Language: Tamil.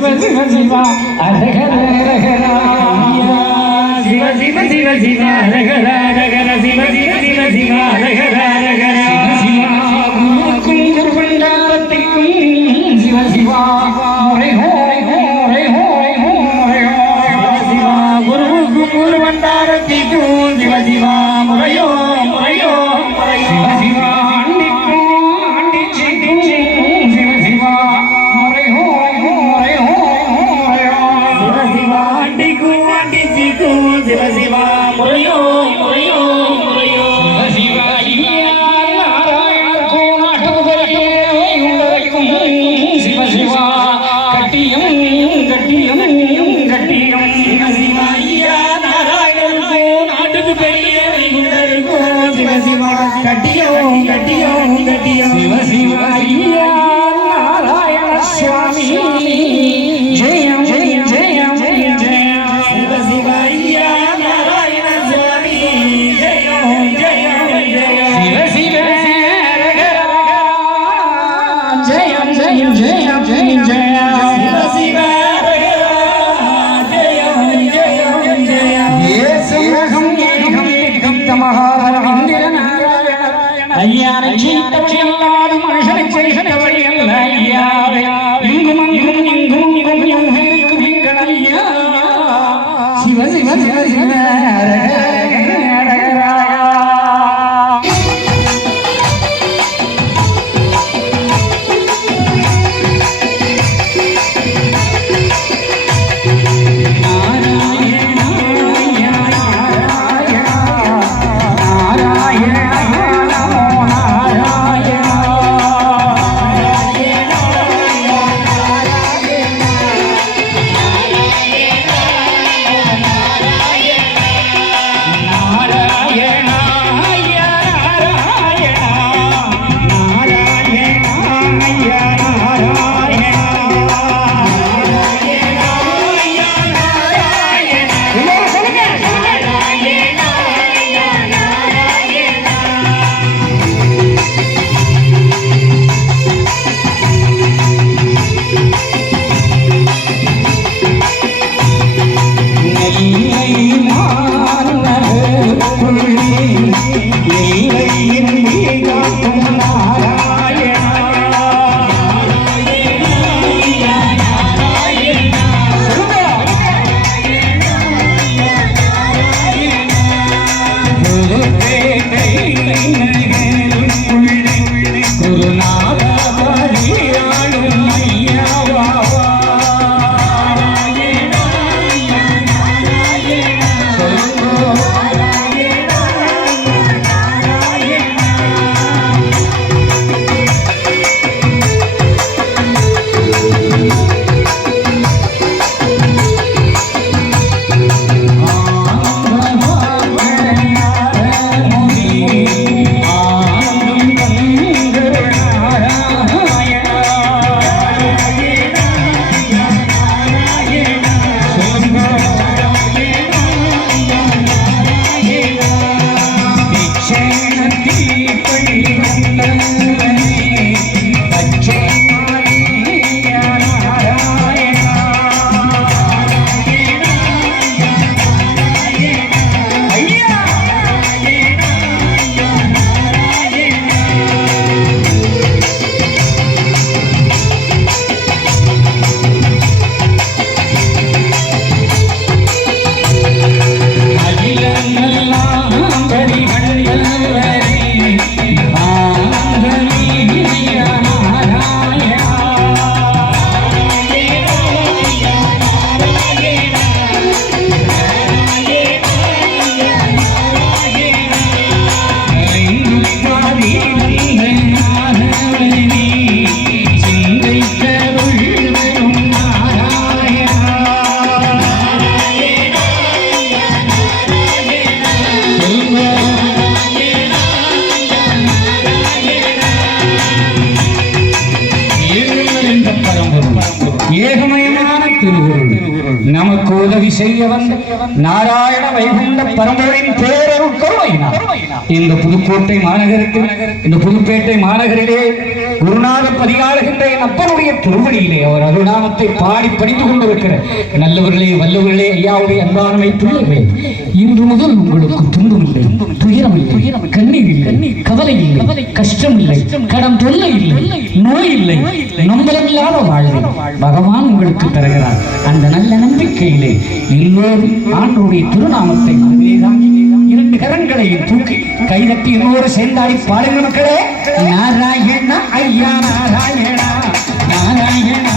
சிவ சிவ சிவா அரகர அரகர சிவ சிவ சிவ சிவ அரகர அரகர சிவ சிவ சிவ சிவ அரகர அரகர சிவா குருவண்டாரத்திற்கும் சிவ சிவா சிவ சிவா கட்டியோ கட்டியோ கட்டியோ சிவ ஐயா. நமக்கு உதவி செய்ய வந்த நாராயண வைகுண்ட பரம்பரின் பேரருள் கருணையினார். இந்த புதுக்கோட்டை மாநகருக்கு இந்த புதுப்பேட்டை மாநகரிலே குருநாத பதிகாலுகின்ற என் அப்பனுடைய திருவடியிலே அவர் அருணாமத்தை பாடி படித்துக் கொண்டிருக்கிற நல்லவர்களே வல்லவர்களே ஐயாவுடைய அன்பானமை பிள்ளைகளே இன்று முதல் உங்களுக்கு துன்பம் இல்லை துயரம் இல்லை கண்ணீர் இல்லை கவலை இல்லை கஷ்டம் இல்லை கடன் தொல்லை இல்லை நோய் இல்லை நம்பலமில்லாத வாழ்வு பகவான் உங்களுக்கு தருகிறார். அந்த நல்ல நம்பிக்கையிலே எல்லோரும் ஆண்டோடைய திருநாமத்தை இரண்டு கரங்களையும் தூக்கி கைதட்டி இன்னொரு சேர்ந்தாடி பாடுங்க மக்களே. நாராயண ஐயா நாராயணா நாராயணா. நாராயணா